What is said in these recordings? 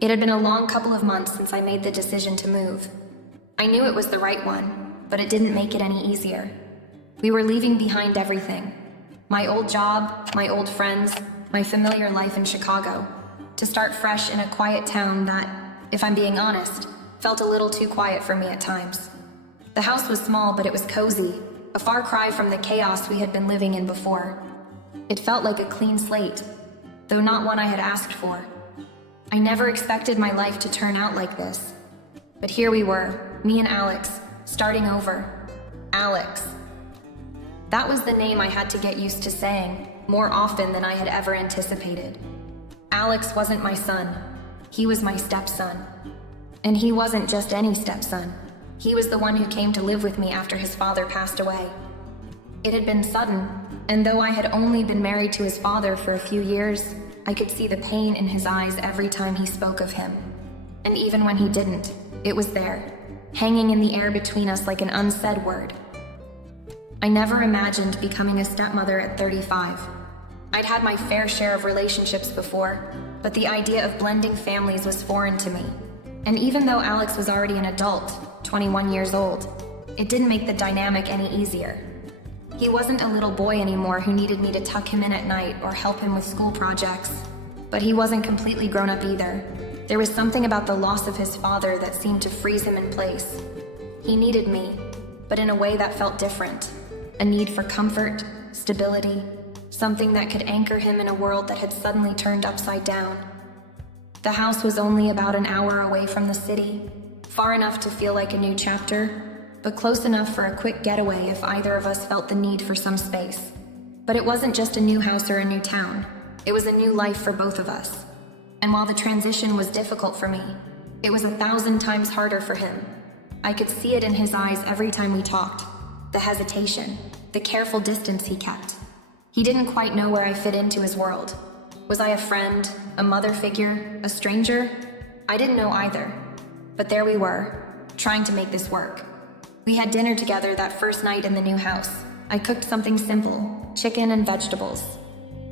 It had been a long couple of months since I made the decision to move. I knew it was the right one, but it didn't make it any easier. We were leaving behind everything. My old job, my old friends, my familiar life in Chicago, to start fresh in a quiet town that, if I'm being honest, felt a little too quiet for me at times. The house was small, but it was cozy, a far cry from the chaos we had been living in before. It felt like a clean slate, though not one I had asked for. I never expected my life to turn out like this. But here we were, me and Alex, starting over. Alex. That was the name I had to get used to saying, more often than I had ever anticipated. Alex wasn't my son. He was my stepson. And he wasn't just any stepson. He was the one who came to live with me after his father passed away. It had been sudden, and though I had only been married to his father for a few years, I could see the pain in his eyes every time he spoke of him. And even when he didn't, it was there, hanging in the air between us like an unsaid word. I never imagined becoming a stepmother at 35. I'd had my fair share of relationships before, but the idea of blending families was foreign to me. And even though Alex was already an adult, 21 years old, it didn't make the dynamic any easier. He wasn't a little boy anymore who needed me to tuck him in at night or help him with school projects. But he wasn't completely grown up either. There was something about the loss of his father that seemed to freeze him in place. He needed me, but in a way that felt different. A need for comfort, stability, something that could anchor him in a world that had suddenly turned upside down. The house was only about an hour away from the city, far enough to feel like a new chapter, but close enough for a quick getaway if either of us felt the need for some space. But it wasn't just a new house or a new town. It was a new life for both of us. And while the transition was difficult for me, it was 1,000 times harder for him. I could see it in his eyes every time we talked. The hesitation, the careful distance he kept. He didn't quite know where I fit into his world. Was I a friend, a mother figure, a stranger? I didn't know either. But there we were, trying to make this work. We had dinner together that first night in the new house. I cooked something simple, chicken and vegetables.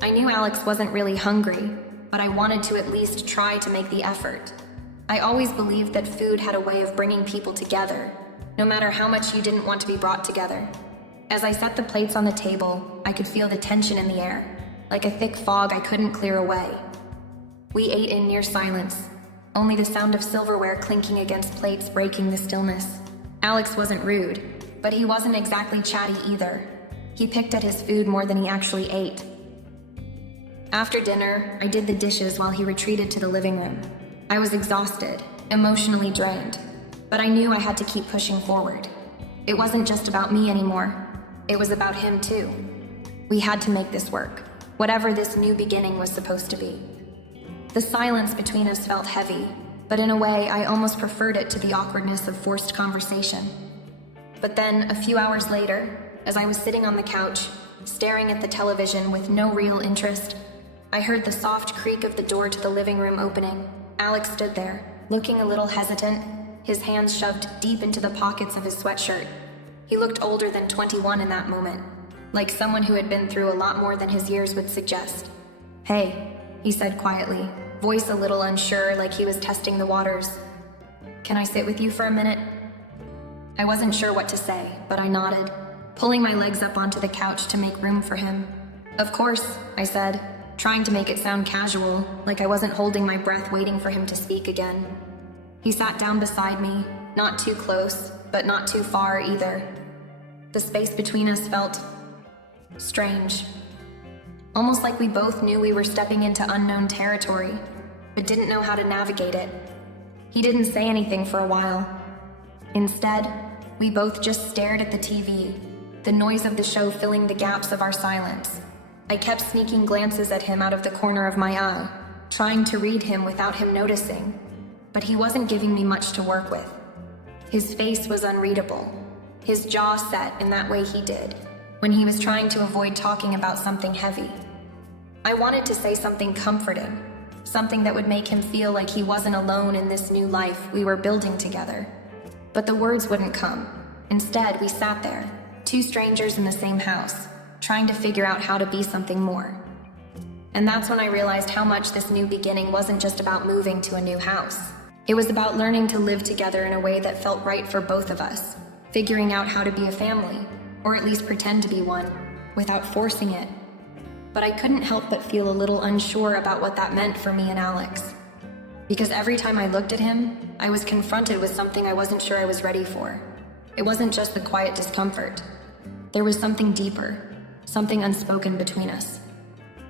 I knew Alex wasn't really hungry, but I wanted to at least try to make the effort. I always believed that food had a way of bringing people together, no matter how much you didn't want to be brought together. As I set the plates on the table, I could feel the tension in the air, like a thick fog I couldn't clear away. We ate in near silence, only the sound of silverware clinking against plates breaking the stillness. Alex wasn't rude, but he wasn't exactly chatty either. He picked at his food more than he actually ate. After dinner, I did the dishes while he retreated to the living room. I was exhausted, emotionally drained, but I knew I had to keep pushing forward. It wasn't just about me anymore. It was about him too. We had to make this work, whatever this new beginning was supposed to be. The silence between us felt heavy, but in a way I almost preferred it to the awkwardness of forced conversation. But then, a few hours later, as I was sitting on the couch, staring at the television with no real interest, I heard the soft creak of the door to the living room opening. Alex stood there, looking a little hesitant, his hands shoved deep into the pockets of his sweatshirt. He looked older than 21 in that moment, like someone who had been through a lot more than his years would suggest. "Hey," he said quietly, voice a little unsure, like he was testing the waters. "Can I sit with you for a minute?" I wasn't sure what to say, but I nodded, pulling my legs up onto the couch to make room for him. "Of course," I said, trying to make it sound casual, like I wasn't holding my breath waiting for him to speak again. He sat down beside me, not too close, but not too far either. The space between us felt strange. Almost like we both knew we were stepping into unknown territory, but didn't know how to navigate it. He didn't say anything for a while. Instead, we both just stared at the TV, the noise of the show filling the gaps of our silence. I kept sneaking glances at him out of the corner of my eye, trying to read him without him noticing, but he wasn't giving me much to work with. His face was unreadable, his jaw set in that way he did, when he was trying to avoid talking about something heavy. I wanted to say something comforting, something that would make him feel like he wasn't alone in this new life we were building together. But the words wouldn't come. Instead, we sat there, two strangers in the same house, trying to figure out how to be something more. And that's when I realized how much this new beginning wasn't just about moving to a new house. It was about learning to live together in a way that felt right for both of us, figuring out how to be a family, or at least pretend to be one, without forcing it. But I couldn't help but feel a little unsure about what that meant for me and Alex. Because every time I looked at him, I was confronted with something I wasn't sure I was ready for. It wasn't just the quiet discomfort. There was something deeper, something unspoken between us.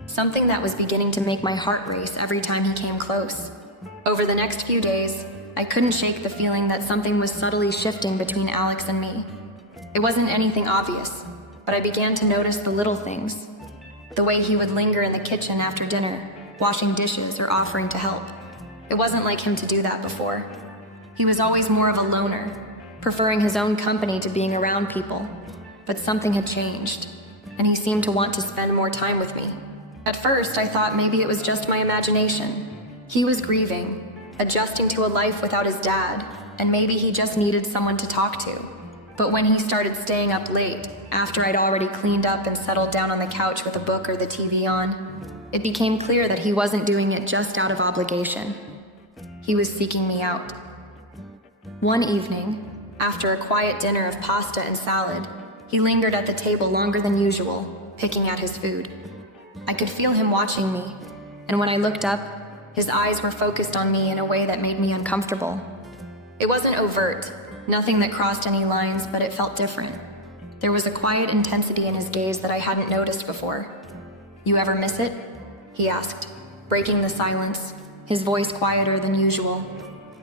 Something that was beginning to make my heart race every time he came close. Over the next few days, I couldn't shake the feeling that something was subtly shifting between Alex and me. It wasn't anything obvious, but I began to notice the little things. The way he would linger in the kitchen after dinner, washing dishes or offering to help. It wasn't like him to do that before. He was always more of a loner, preferring his own company to being around people. But something had changed, and he seemed to want to spend more time with me. At first, I thought maybe it was just my imagination. He was grieving, adjusting to a life without his dad, and maybe he just needed someone to talk to. But when he started staying up late, after I'd already cleaned up and settled down on the couch with a book or the TV on, it became clear that he wasn't doing it just out of obligation. He was seeking me out. One evening, after a quiet dinner of pasta and salad, he lingered at the table longer than usual, picking at his food. I could feel him watching me, and when I looked up, his eyes were focused on me in a way that made me uncomfortable. It wasn't overt, nothing that crossed any lines, but it felt different. There was a quiet intensity in his gaze that I hadn't noticed before. "You ever miss it?" he asked, breaking the silence, his voice quieter than usual.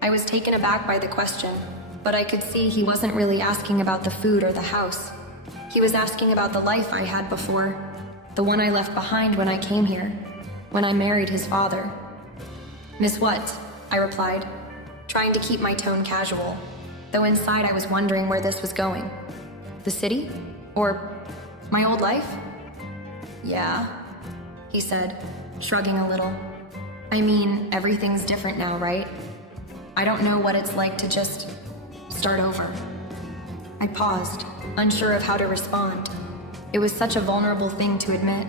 I was taken aback by the question, but I could see he wasn't really asking about the food or the house. He was asking about the life I had before, the one I left behind when I came here, when I married his father. "Miss what?" I replied, trying to keep my tone casual, though inside I was wondering where this was going. The city? Or my old life? "Yeah," he said, shrugging a little. "I mean, everything's different now, right? I don't know what it's like to just start over." I paused, unsure of how to respond. It was such a vulnerable thing to admit,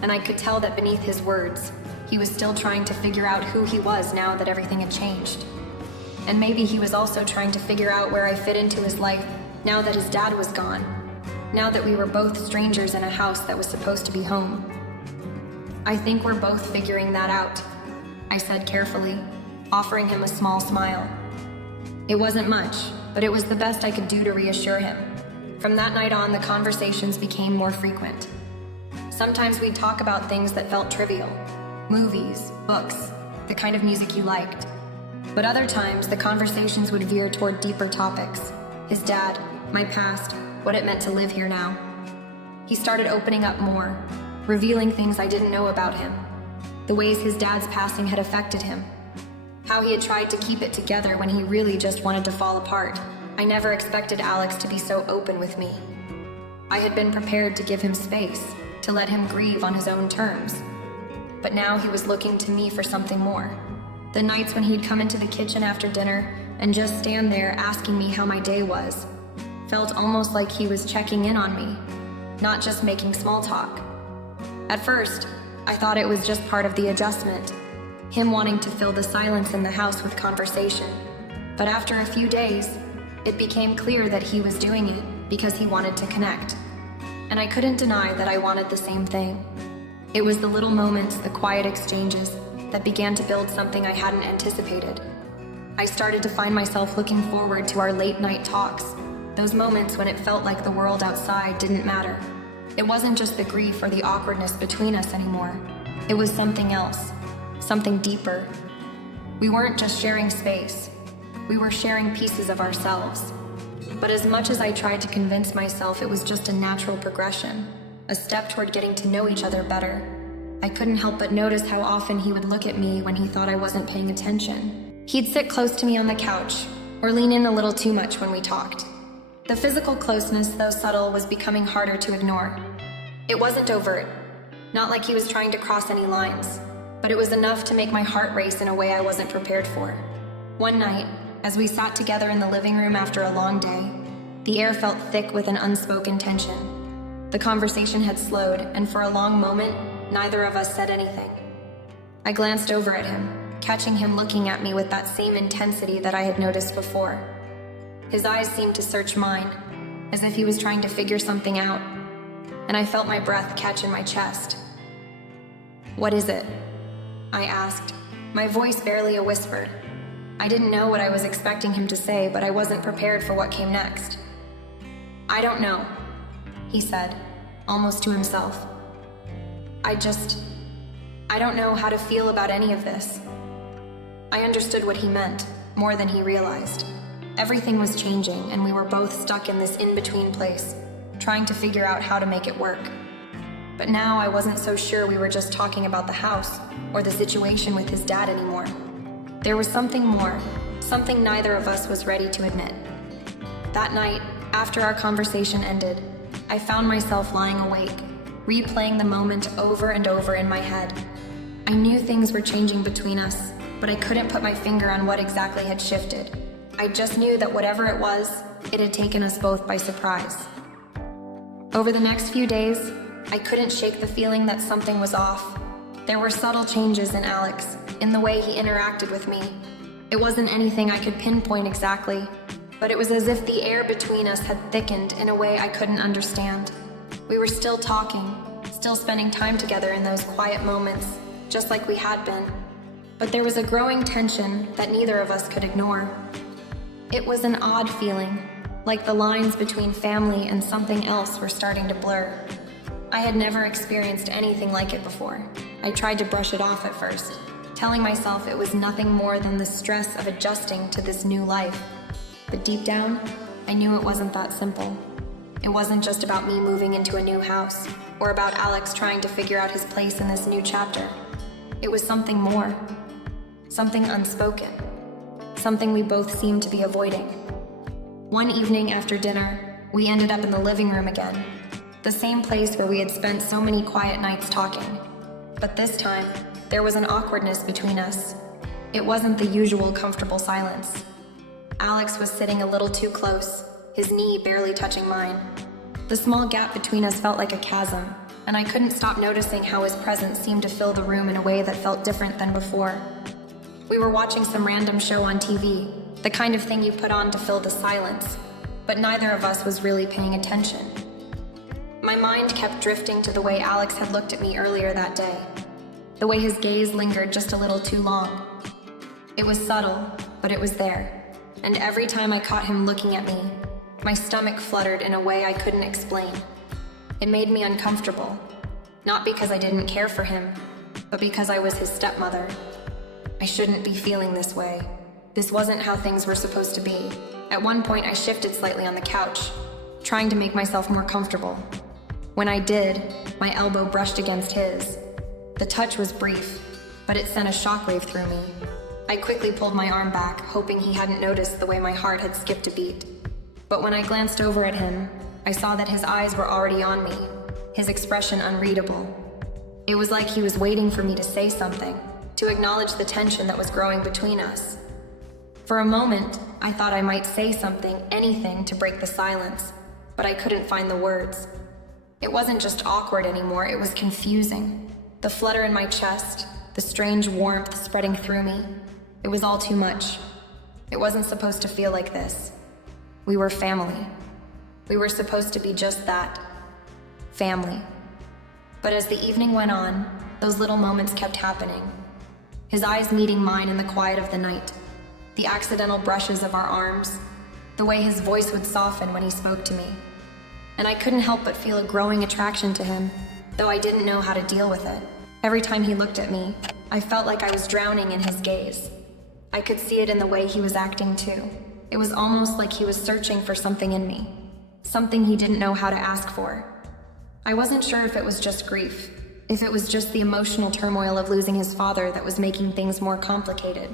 and I could tell that beneath his words, he was still trying to figure out who he was now that everything had changed. And maybe he was also trying to figure out where I fit into his life now that his dad was gone, now that we were both strangers in a house that was supposed to be home. "I think we're both figuring that out," I said carefully, offering him a small smile. It wasn't much, but it was the best I could do to reassure him. From that night on, the conversations became more frequent. Sometimes we'd talk about things that felt trivial, movies, books, the kind of music you liked. But other times, the conversations would veer toward deeper topics. His dad, my past, what it meant to live here now. He started opening up more, revealing things I didn't know about him. The ways his dad's passing had affected him. How he had tried to keep it together when he really just wanted to fall apart. I never expected Alex to be so open with me. I had been prepared to give him space, to let him grieve on his own terms. But now he was looking to me for something more. The nights when he'd come into the kitchen after dinner and just stand there asking me how my day was felt almost like he was checking in on me, not just making small talk. At first, I thought it was just part of the adjustment, him wanting to fill the silence in the house with conversation. But after a few days, it became clear that he was doing it because he wanted to connect. And I couldn't deny that I wanted the same thing. It was the little moments, the quiet exchanges, that began to build something I hadn't anticipated. I started to find myself looking forward to our late-night talks, those moments when it felt like the world outside didn't matter. It wasn't just the grief or the awkwardness between us anymore. It was something else, something deeper. We weren't just sharing space. We were sharing pieces of ourselves. But as much as I tried to convince myself it was just a natural progression, a step toward getting to know each other better, I couldn't help but notice how often he would look at me when he thought I wasn't paying attention. He'd sit close to me on the couch, or lean in a little too much when we talked. The physical closeness, though subtle, was becoming harder to ignore. It wasn't overt, not like he was trying to cross any lines, but it was enough to make my heart race in a way I wasn't prepared for. One night, as we sat together in the living room after a long day, the air felt thick with an unspoken tension. The conversation had slowed, and for a long moment, neither of us said anything. I glanced over at him, catching him looking at me with that same intensity that I had noticed before. His eyes seemed to search mine, as if he was trying to figure something out, and I felt my breath catch in my chest. "What is it?" I asked, my voice barely a whisper. I didn't know what I was expecting him to say, but I wasn't prepared for what came next. "I don't know," he said, almost to himself. I don't know how to feel about any of this." I understood what he meant, more than he realized. Everything was changing, and we were both stuck in this in-between place, trying to figure out how to make it work. But now I wasn't so sure we were just talking about the house, or the situation with his dad anymore. There was something more, something neither of us was ready to admit. That night, after our conversation ended, I found myself lying awake, replaying the moment over and over in my head. I knew things were changing between us, but I couldn't put my finger on what exactly had shifted. I just knew that whatever it was, it had taken us both by surprise. Over the next few days, I couldn't shake the feeling that something was off. There were subtle changes in Alex, in the way he interacted with me. It wasn't anything I could pinpoint exactly, but it was as if the air between us had thickened in a way I couldn't understand. We were still talking, still spending time together in those quiet moments, just like we had been. But there was a growing tension that neither of us could ignore. It was an odd feeling, like the lines between family and something else were starting to blur. I had never experienced anything like it before. I tried to brush it off at first, telling myself it was nothing more than the stress of adjusting to this new life. But deep down, I knew it wasn't that simple. It wasn't just about me moving into a new house, or about Alex trying to figure out his place in this new chapter. It was something more, something unspoken, something we both seemed to be avoiding. One evening after dinner, we ended up in the living room again, the same place where we had spent so many quiet nights talking. But this time, there was an awkwardness between us. It wasn't the usual comfortable silence. Alex was sitting a little too close, his knee barely touching mine. The small gap between us felt like a chasm, and I couldn't stop noticing how his presence seemed to fill the room in a way that felt different than before. We were watching some random show on TV, the kind of thing you put on to fill the silence, but neither of us was really paying attention. My mind kept drifting to the way Alex had looked at me earlier that day, the way his gaze lingered just a little too long. It was subtle, but it was there, and every time I caught him looking at me, my stomach fluttered in a way I couldn't explain. It made me uncomfortable, not because I didn't care for him, but because I was his stepmother. I shouldn't be feeling this way. This wasn't how things were supposed to be. At one point, I shifted slightly on the couch, trying to make myself more comfortable. When I did, my elbow brushed against his. The touch was brief, but it sent a shockwave through me. I quickly pulled my arm back, hoping he hadn't noticed the way my heart had skipped a beat. But when I glanced over at him, I saw that his eyes were already on me, his expression unreadable. It was like he was waiting for me to say something, to acknowledge the tension that was growing between us. For a moment, I thought I might say something, anything, to break the silence, but I couldn't find the words. It wasn't just awkward anymore, it was confusing. The flutter in my chest, the strange warmth spreading through me, it was all too much. It wasn't supposed to feel like this. We were family. We were supposed to be just that. Family. But as the evening went on, those little moments kept happening. His eyes meeting mine in the quiet of the night, the accidental brushes of our arms, the way his voice would soften when he spoke to me. And I couldn't help but feel a growing attraction to him, though I didn't know how to deal with it. Every time he looked at me, I felt like I was drowning in his gaze. I could see it in the way he was acting too. It was almost like he was searching for something in me, something he didn't know how to ask for. I wasn't sure if it was just grief, if it was just the emotional turmoil of losing his father that was making things more complicated.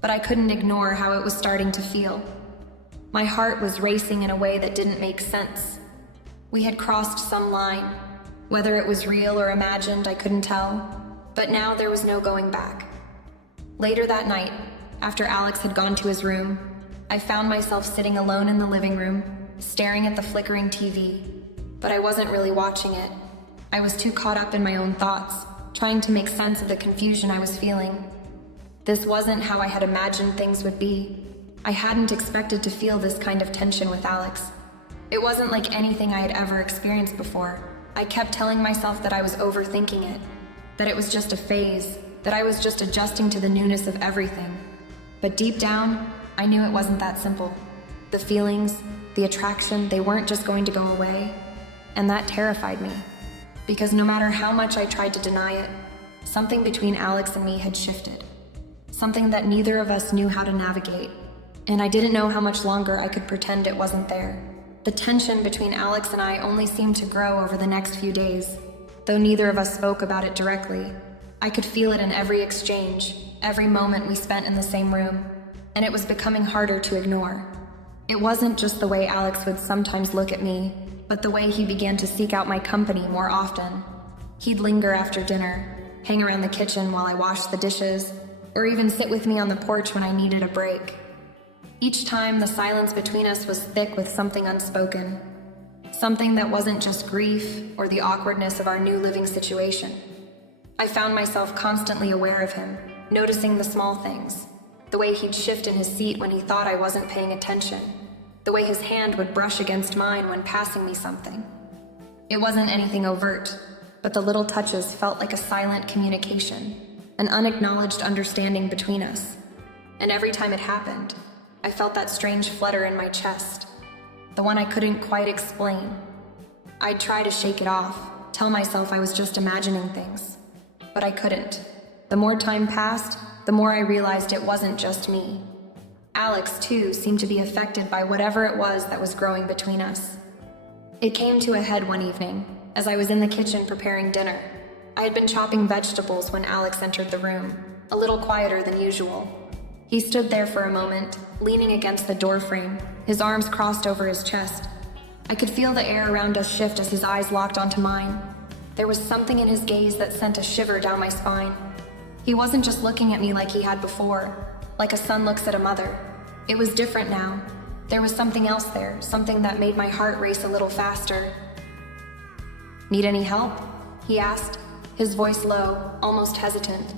But I couldn't ignore how it was starting to feel. My heart was racing in a way that didn't make sense. We had crossed some line. Whether it was real or imagined, I couldn't tell. But now there was no going back. Later that night, after Alex had gone to his room, I found myself sitting alone in the living room, staring at the flickering TV. But I wasn't really watching it. I was too caught up in my own thoughts, trying to make sense of the confusion I was feeling. This wasn't how I had imagined things would be. I hadn't expected to feel this kind of tension with Alex. It wasn't like anything I had ever experienced before. I kept telling myself that I was overthinking it, that it was just a phase, that I was just adjusting to the newness of everything. But deep down, I knew it wasn't that simple. The feelings, the attraction, they weren't just going to go away, and that terrified me. Because no matter how much I tried to deny it, something between Alex and me had shifted. Something that neither of us knew how to navigate, and I didn't know how much longer I could pretend it wasn't there. The tension between Alex and I only seemed to grow over the next few days. Though neither of us spoke about it directly, I could feel it in every exchange, every moment we spent in the same room, and it was becoming harder to ignore. It wasn't just the way Alex would sometimes look at me, but the way he began to seek out my company more often. He'd linger after dinner, hang around the kitchen while I washed the dishes, or even sit with me on the porch when I needed a break. Each time, the silence between us was thick with something unspoken. Something that wasn't just grief or the awkwardness of our new living situation. I found myself constantly aware of him, noticing the small things. The way he'd shift in his seat when he thought I wasn't paying attention. The way his hand would brush against mine when passing me something. It wasn't anything overt, but the little touches felt like a silent communication, an unacknowledged understanding between us. And every time it happened, I felt that strange flutter in my chest, the one I couldn't quite explain. I'd try to shake it off, tell myself I was just imagining things, but I couldn't. The more time passed, the more I realized it wasn't just me. Alex, too, seemed to be affected by whatever it was that was growing between us. It came to a head one evening, as I was in the kitchen preparing dinner. I had been chopping vegetables when Alex entered the room, a little quieter than usual. He stood there for a moment, leaning against the doorframe, his arms crossed over his chest. I could feel the air around us shift as his eyes locked onto mine. There was something in his gaze that sent a shiver down my spine. He wasn't just looking at me like he had before, like a son looks at a mother. It was different now. There was something else there, something that made my heart race a little faster. "Need any help?" he asked, his voice low, almost hesitant.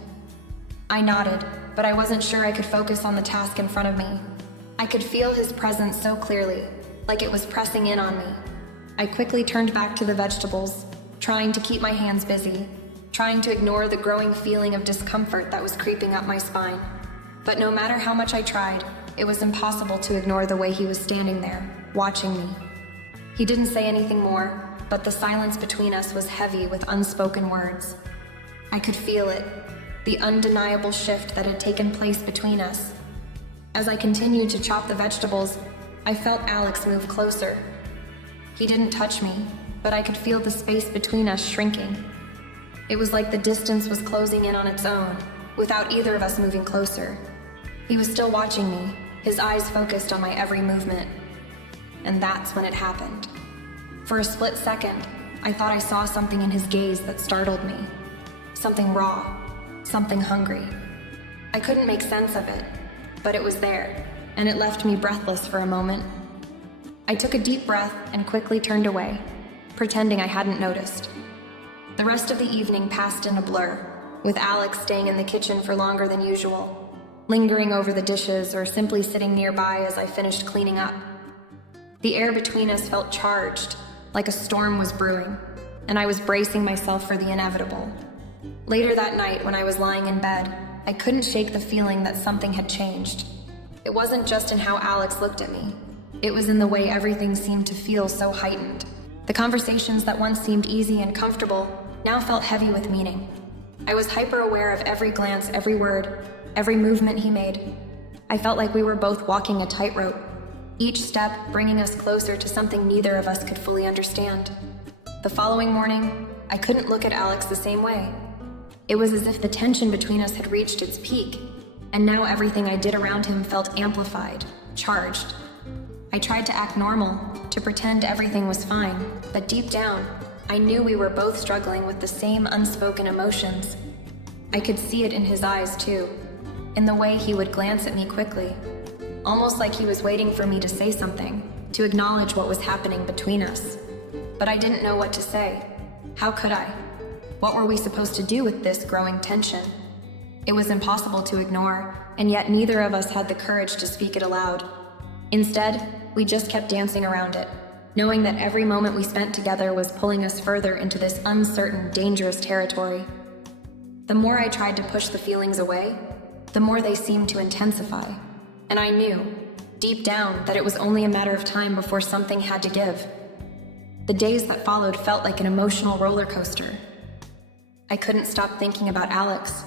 I nodded, but I wasn't sure I could focus on the task in front of me. I could feel his presence so clearly, like it was pressing in on me. I quickly turned back to the vegetables, trying to keep my hands busy, trying to ignore the growing feeling of discomfort that was creeping up my spine. But no matter how much I tried, it was impossible to ignore the way he was standing there, watching me. He didn't say anything more, but the silence between us was heavy with unspoken words. I could feel it, the undeniable shift that had taken place between us. As I continued to chop the vegetables, I felt Alex move closer. He didn't touch me, but I could feel the space between us shrinking. It was like the distance was closing in on its own, without either of us moving closer. He was still watching me, his eyes focused on my every movement. And that's when it happened. For a split second, I thought I saw something in his gaze that startled me. Something raw, something hungry. I couldn't make sense of it, but it was there, and it left me breathless for a moment. I took a deep breath and quickly turned away, pretending I hadn't noticed. The rest of the evening passed in a blur, with Alex staying in the kitchen for longer than usual, lingering over the dishes or simply sitting nearby as I finished cleaning up. The air between us felt charged, like a storm was brewing, and I was bracing myself for the inevitable. Later that night, when I was lying in bed, I couldn't shake the feeling that something had changed. It wasn't just in how Alex looked at me. It was in the way everything seemed to feel so heightened. The conversations that once seemed easy and comfortable now felt heavy with meaning. I was hyper-aware of every glance, every word, every movement he made. I felt like we were both walking a tightrope, each step bringing us closer to something neither of us could fully understand. The following morning, I couldn't look at Alex the same way. It was as if the tension between us had reached its peak, and now everything I did around him felt amplified, charged. I tried to act normal, to pretend everything was fine, but deep down, I knew we were both struggling with the same unspoken emotions. I could see it in his eyes too, in the way he would glance at me quickly, almost like he was waiting for me to say something, to acknowledge what was happening between us. But I didn't know what to say. How could I? What were we supposed to do with this growing tension? It was impossible to ignore, and yet neither of us had the courage to speak it aloud. Instead, we just kept dancing around it, knowing that every moment we spent together was pulling us further into this uncertain, dangerous territory. The more I tried to push the feelings away, the more they seemed to intensify. And I knew, deep down, that it was only a matter of time before something had to give. The days that followed felt like an emotional roller coaster. I couldn't stop thinking about Alex,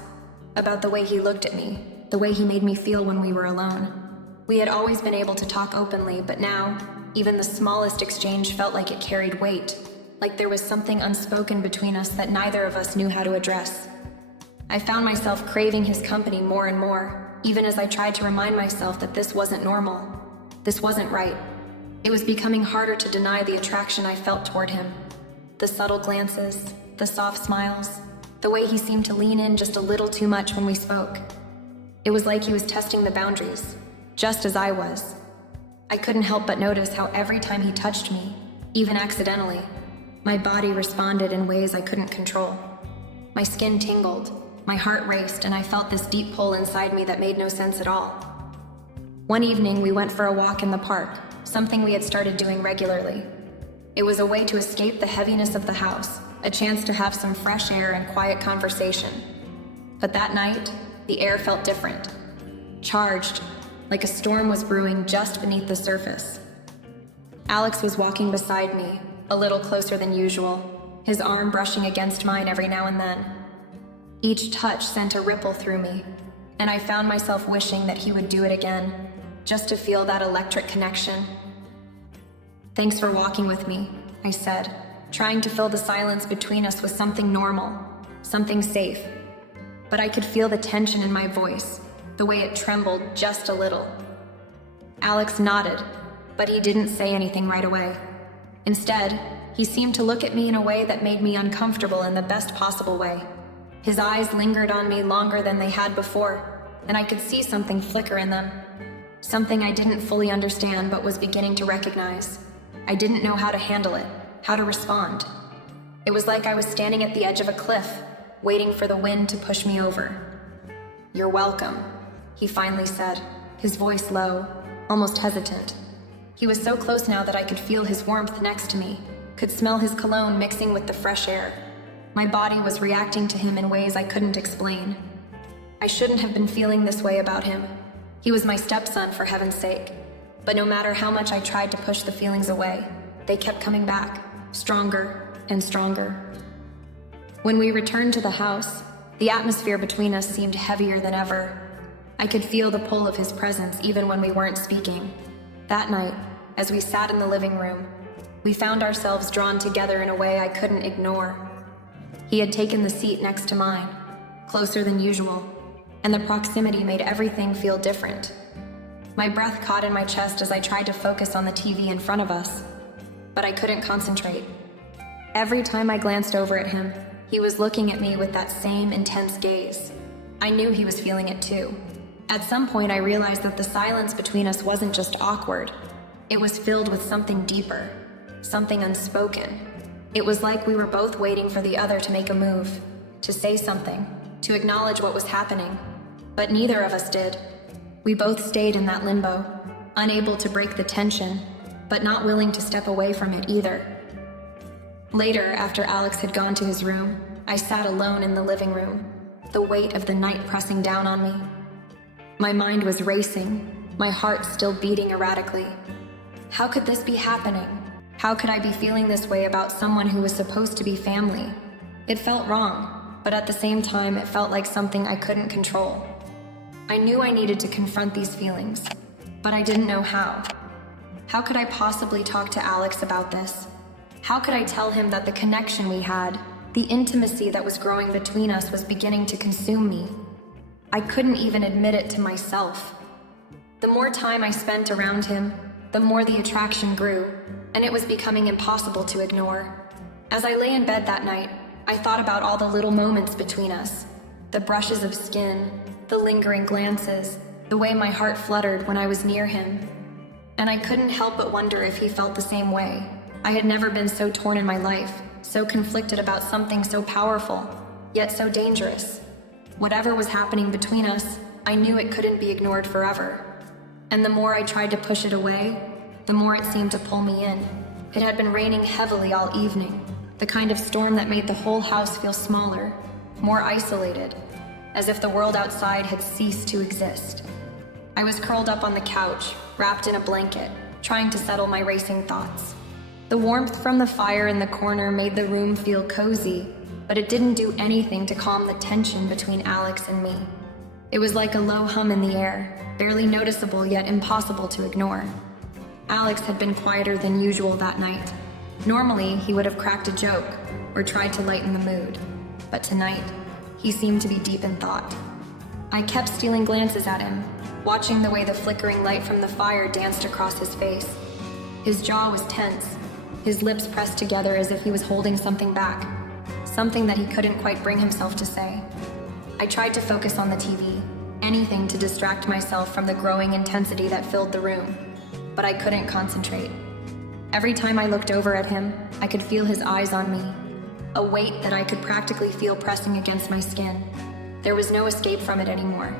about the way he looked at me, the way he made me feel when we were alone. We had always been able to talk openly, but now, even the smallest exchange felt like it carried weight, like there was something unspoken between us that neither of us knew how to address. I found myself craving his company more and more, even as I tried to remind myself that this wasn't normal. This wasn't right. It was becoming harder to deny the attraction I felt toward him. The subtle glances, the soft smiles, the way he seemed to lean in just a little too much when we spoke. It was like he was testing the boundaries, just as I was. I couldn't help but notice how every time he touched me, even accidentally, my body responded in ways I couldn't control. My skin tingled, my heart raced, and I felt this deep pull inside me that made no sense at all. One evening, we went for a walk in the park, something we had started doing regularly. It was a way to escape the heaviness of the house, a chance to have some fresh air and quiet conversation. But that night, the air felt different. Charged, like a storm was brewing just beneath the surface. Alex was walking beside me, a little closer than usual, his arm brushing against mine every now and then. Each touch sent a ripple through me, and I found myself wishing that he would do it again, just to feel that electric connection. "Thanks for walking with me," I said, trying to fill the silence between us with something normal, something safe. But I could feel the tension in my voice, the way it trembled just a little. Alex nodded, but he didn't say anything right away. Instead, he seemed to look at me in a way that made me uncomfortable in the best possible way. His eyes lingered on me longer than they had before, and I could see something flicker in them. Something I didn't fully understand but was beginning to recognize. I didn't know how to handle it, how to respond. It was like I was standing at the edge of a cliff, waiting for the wind to push me over. "You're welcome," he finally said, his voice low, almost hesitant. He was so close now that I could feel his warmth next to me, could smell his cologne mixing with the fresh air. My body was reacting to him in ways I couldn't explain. I shouldn't have been feeling this way about him. He was my stepson, for heaven's sake. But no matter how much I tried to push the feelings away, they kept coming back, stronger and stronger. When we returned to the house, the atmosphere between us seemed heavier than ever. I could feel the pull of his presence even when we weren't speaking. That night, as we sat in the living room, we found ourselves drawn together in a way I couldn't ignore. He had taken the seat next to mine, closer than usual, and the proximity made everything feel different. My breath caught in my chest as I tried to focus on the TV in front of us, but I couldn't concentrate. Every time I glanced over at him, he was looking at me with that same intense gaze. I knew he was feeling it too. At some point, I realized that the silence between us wasn't just awkward. It was filled with something deeper, something unspoken. It was like we were both waiting for the other to make a move, to say something, to acknowledge what was happening. But neither of us did. We both stayed in that limbo, unable to break the tension, but not willing to step away from it either. Later, after Alex had gone to his room, I sat alone in the living room, the weight of the night pressing down on me. My mind was racing, my heart still beating erratically. How could this be happening? How could I be feeling this way about someone who was supposed to be family? It felt wrong, but at the same time, it felt like something I couldn't control. I knew I needed to confront these feelings, but I didn't know how. How could I possibly talk to Alex about this? How could I tell him that the connection we had, the intimacy that was growing between us, was beginning to consume me? I couldn't even admit it to myself. The more time I spent around him, the more the attraction grew, and it was becoming impossible to ignore. As I lay in bed that night, I thought about all the little moments between us, the brushes of skin, the lingering glances, the way my heart fluttered when I was near him. And I couldn't help but wonder if he felt the same way. I had never been so torn in my life, so conflicted about something so powerful, yet so dangerous. Whatever was happening between us, I knew it couldn't be ignored forever. And the more I tried to push it away, the more it seemed to pull me in. It had been raining heavily all evening, the kind of storm that made the whole house feel smaller, more isolated, as if the world outside had ceased to exist. I was curled up on the couch, wrapped in a blanket, trying to settle my racing thoughts. The warmth from the fire in the corner made the room feel cozy, but it didn't do anything to calm the tension between Alex and me. It was like a low hum in the air, barely noticeable yet impossible to ignore. Alex had been quieter than usual that night. Normally, he would have cracked a joke or tried to lighten the mood, but tonight, he seemed to be deep in thought. I kept stealing glances at him, watching the way the flickering light from the fire danced across his face. His jaw was tense, his lips pressed together as if he was holding something back, something that he couldn't quite bring himself to say. I tried to focus on the TV, anything to distract myself from the growing intensity that filled the room, but I couldn't concentrate. Every time I looked over at him, I could feel his eyes on me, a weight that I could practically feel pressing against my skin. There was no escape from it anymore.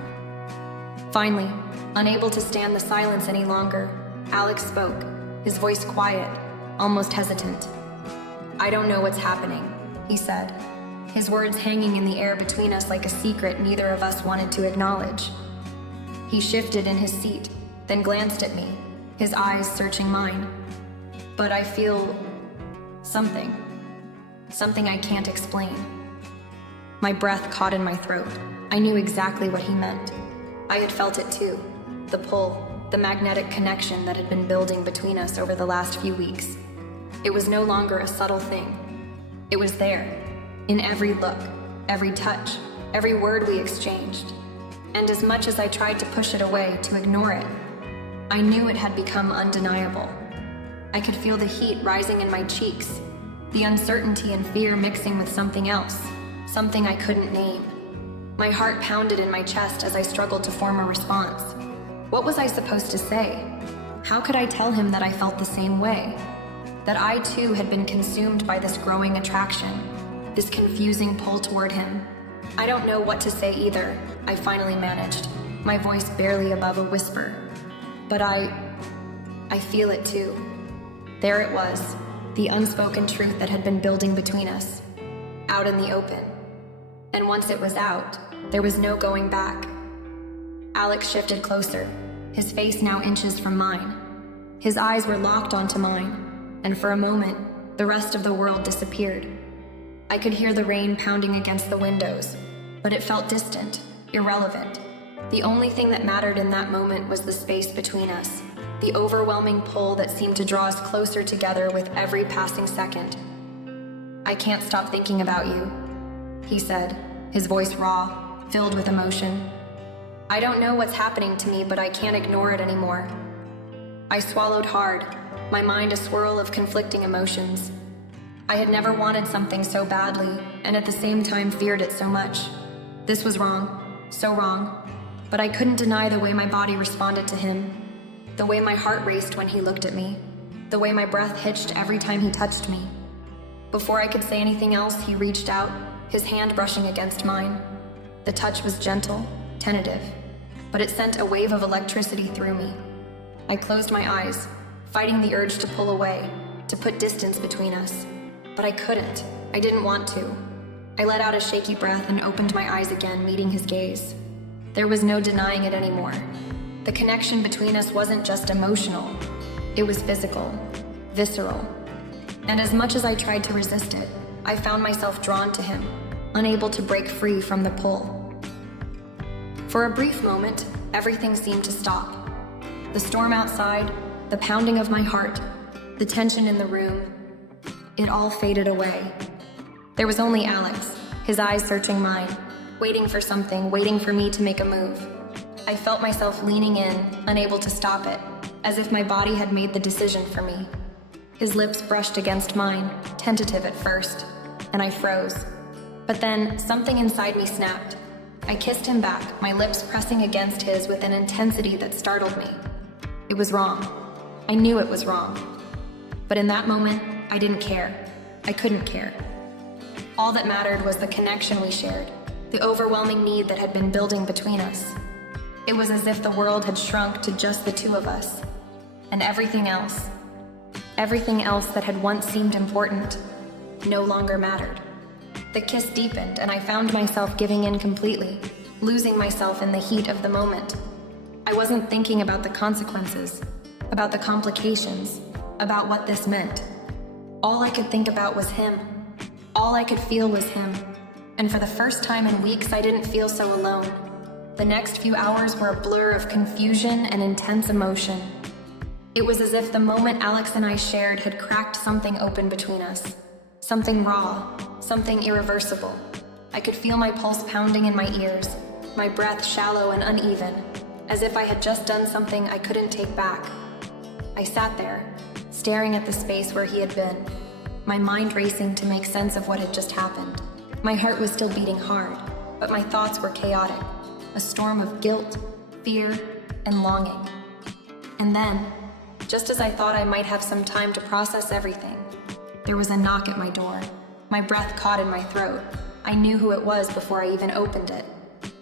Finally, unable to stand the silence any longer, Alex spoke, his voice quiet, almost hesitant. "I don't know what's happening," he said, his words hanging in the air between us like a secret neither of us wanted to acknowledge. He shifted in his seat, then glanced at me, his eyes searching mine. "But I feel something I can't explain." My breath caught in my throat. I knew exactly what he meant. I had felt it too, the pull, the magnetic connection that had been building between us over the last few weeks. It was no longer a subtle thing. It was there, in every look, every touch, every word we exchanged. And as much as I tried to push it away, to ignore it, I knew it had become undeniable. I could feel the heat rising in my cheeks, the uncertainty and fear mixing with something else, something I couldn't name. My heart pounded in my chest as I struggled to form a response. What was I supposed to say? How could I tell him that I felt the same way? That I too had been consumed by this growing attraction, this confusing pull toward him. "I don't know what to say either," I finally managed, my voice barely above a whisper. "But I feel it too." There it was, the unspoken truth that had been building between us, out in the open. And once it was out, there was no going back. Alex shifted closer, his face now inches from mine. His eyes were locked onto mine, and for a moment, the rest of the world disappeared. I could hear the rain pounding against the windows, but it felt distant, irrelevant. The only thing that mattered in that moment was the space between us, the overwhelming pull that seemed to draw us closer together with every passing second. "I can't stop thinking about you," he said, his voice raw, filled with emotion. "I don't know what's happening to me, but I can't ignore it anymore." I swallowed hard, my mind a swirl of conflicting emotions. I had never wanted something so badly, and at the same time feared it so much. This was wrong, so wrong, but I couldn't deny the way my body responded to him, the way my heart raced when he looked at me, the way my breath hitched every time he touched me. Before I could say anything else, he reached out, his hand brushing against mine. The touch was gentle, tentative, but it sent a wave of electricity through me. I closed my eyes, fighting the urge to pull away, to put distance between us. But I couldn't. I didn't want to. I let out a shaky breath and opened my eyes again, meeting his gaze. There was no denying it anymore. The connection between us wasn't just emotional. It was physical, visceral. And as much as I tried to resist it, I found myself drawn to him, unable to break free from the pull. For a brief moment, everything seemed to stop. The storm outside, the pounding of my heart, the tension in the room, it all faded away. There was only Alex, his eyes searching mine, waiting for something, waiting for me to make a move. I felt myself leaning in, unable to stop it, as if my body had made the decision for me. His lips brushed against mine, tentative at first, and I froze. But then, something inside me snapped. I kissed him back, my lips pressing against his with an intensity that startled me. It was wrong. I knew it was wrong. But in that moment, I didn't care. I couldn't care. All that mattered was the connection we shared, the overwhelming need that had been building between us. It was as if the world had shrunk to just the two of us, and everything else that had once seemed important, no longer mattered. The kiss deepened, and I found myself giving in completely, losing myself in the heat of the moment. I wasn't thinking about the consequences, about the complications, about what this meant. All I could think about was him. All I could feel was him. And for the first time in weeks, I didn't feel so alone. The next few hours were a blur of confusion and intense emotion. It was as if the moment Alex and I shared had cracked something open between us. Something raw, something irreversible. I could feel my pulse pounding in my ears, my breath shallow and uneven, as if I had just done something I couldn't take back. I sat there, staring at the space where he had been, my mind racing to make sense of what had just happened. My heart was still beating hard, but my thoughts were chaotic, a storm of guilt, fear, and longing. And then, just as I thought I might have some time to process everything, there was a knock at my door. My breath caught in my throat. I knew who it was before I even opened it.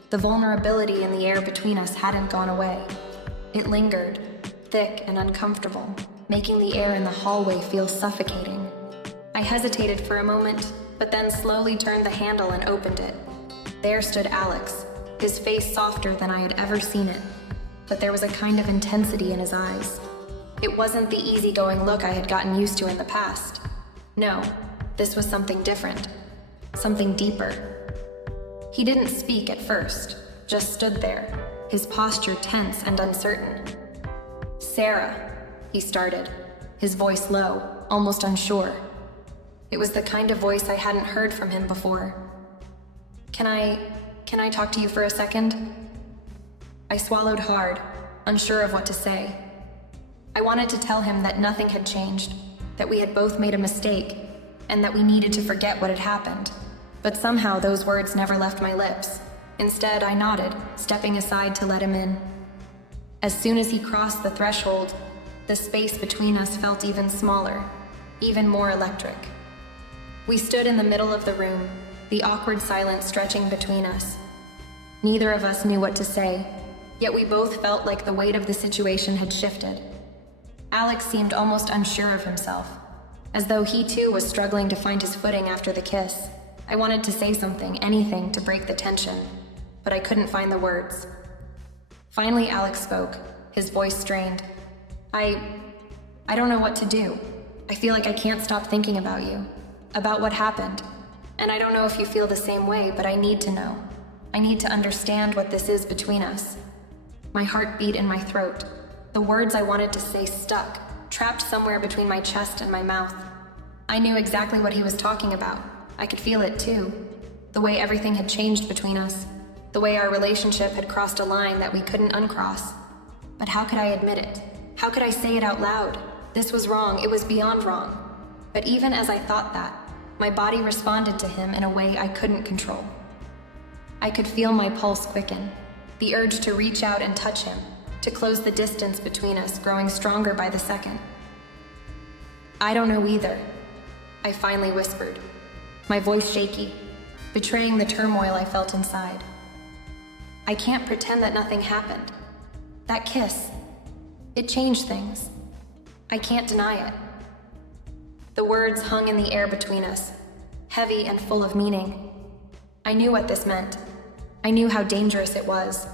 The vulnerability in the air between us hadn't gone away. It lingered, thick and uncomfortable, making the air in the hallway feel suffocating. I hesitated for a moment, but then slowly turned the handle and opened it. There stood Alex, his face softer than I had ever seen it, but there was a kind of intensity in his eyes. It wasn't the easygoing look I had gotten used to in the past. No, this was something different, something deeper. He didn't speak at first, just stood there, his posture tense and uncertain. "Sarah," he started, his voice low, almost unsure. It was the kind of voice I hadn't heard from him before. Can I talk to you for a second?" I swallowed hard, unsure of what to say. I wanted to tell him that nothing had changed, that we had both made a mistake, and that we needed to forget what had happened. But somehow those words never left my lips. Instead, I nodded, stepping aside to let him in. As soon as he crossed the threshold, the space between us felt even smaller, even more electric. We stood in the middle of the room, the awkward silence stretching between us. Neither of us knew what to say, yet we both felt like the weight of the situation had shifted. Alex seemed almost unsure of himself, as though he too was struggling to find his footing after the kiss. I wanted to say something, anything, to break the tension, but I couldn't find the words. Finally, Alex spoke, his voice strained. I don't know what to do. I feel like I can't stop thinking about you, about what happened. And I don't know if you feel the same way, but I need to know. I need to understand what this is between us." My heart beat in my throat. The words I wanted to say stuck, trapped somewhere between my chest and my mouth. I knew exactly what he was talking about. I could feel it too. The way everything had changed between us. The way our relationship had crossed a line that we couldn't uncross. But how could I admit it? How could I say it out loud? This was wrong. It was beyond wrong. But even as I thought that, my body responded to him in a way I couldn't control. I could feel my pulse quicken, the urge to reach out and touch him, to close the distance between us growing stronger by the second. "I don't know either," I finally whispered, my voice shaky, betraying the turmoil I felt inside. "I can't pretend that nothing happened. That kiss, it changed things. I can't deny it." The words hung in the air between us, heavy and full of meaning. I knew what this meant. I knew how dangerous it was.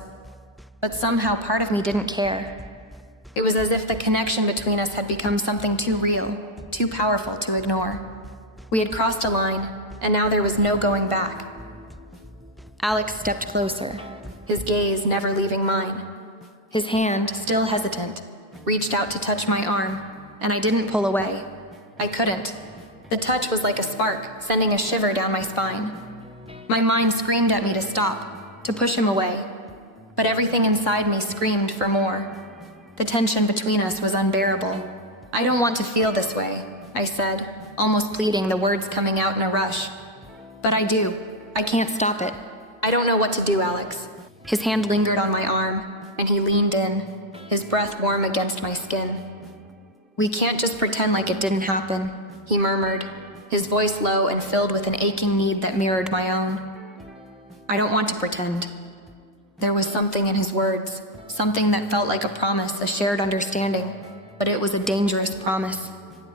But somehow part of me didn't care. It was as if the connection between us had become something too real, too powerful to ignore. We had crossed a line, and now there was no going back. Alex stepped closer, his gaze never leaving mine. His hand, still hesitant, reached out to touch my arm, and I didn't pull away. I couldn't. The touch was like a spark, sending a shiver down my spine. My mind screamed at me to stop, to push him away. But everything inside me screamed for more. The tension between us was unbearable. "I don't want to feel this way," I said, almost pleading, the words coming out in a rush. "But I do. I can't stop it. I don't know what to do, Alex." His hand lingered on my arm, and he leaned in, his breath warm against my skin. "We can't just pretend like it didn't happen," he murmured, his voice low and filled with an aching need that mirrored my own. I don't want to pretend. There was something in his words, something that felt like a promise, a shared understanding, but it was a dangerous promise,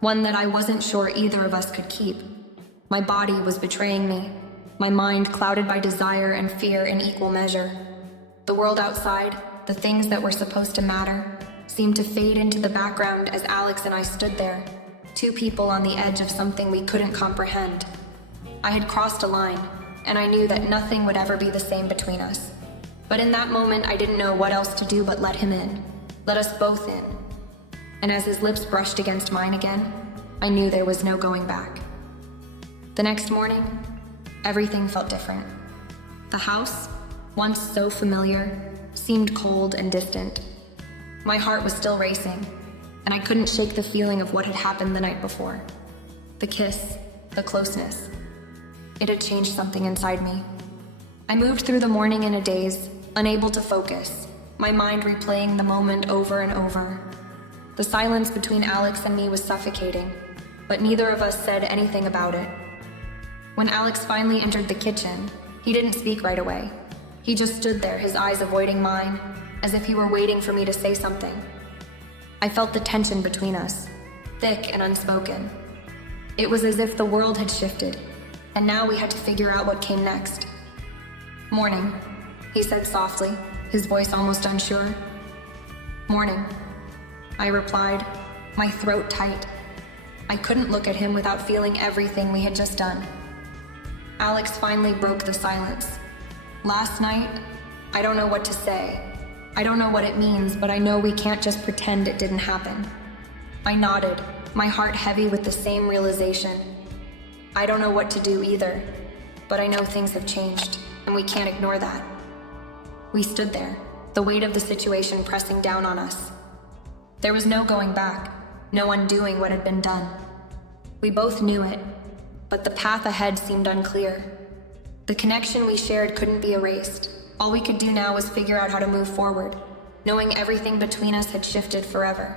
one that I wasn't sure either of us could keep. My body was betraying me, my mind clouded by desire and fear in equal measure. The world outside, the things that were supposed to matter, seemed to fade into the background as Alex and I stood there, two people on the edge of something we couldn't comprehend. I had crossed a line, and I knew that nothing would ever be the same between us. But in that moment, I didn't know what else to do but let him in, let us both in. And as his lips brushed against mine again, I knew there was no going back. The next morning, everything felt different. The house, once so familiar, seemed cold and distant. My heart was still racing, and I couldn't shake the feeling of what had happened the night before. The kiss, the closeness. It had changed something inside me. I moved through the morning in a daze, unable to focus, my mind replaying the moment over and over. The silence between Alex and me was suffocating, but neither of us said anything about it. When Alex finally entered the kitchen, he didn't speak right away. He just stood there, his eyes avoiding mine, as if he were waiting for me to say something. I felt the tension between us, thick and unspoken. It was as if the world had shifted, and now we had to figure out what came next. "Morning," he said softly, his voice almost unsure. "Morning," I replied, my throat tight. I couldn't look at him without feeling everything we had just done. Alex finally broke the silence. "Last night, I don't know what to say. I don't know what it means, but I know we can't just pretend it didn't happen." I nodded, my heart heavy with the same realization. I don't know what to do either, but I know things have changed, and we can't ignore that. We stood there, the weight of the situation pressing down on us. There was no going back, no undoing what had been done. We both knew it, but the path ahead seemed unclear. The connection we shared couldn't be erased. All we could do now was figure out how to move forward, knowing everything between us had shifted forever.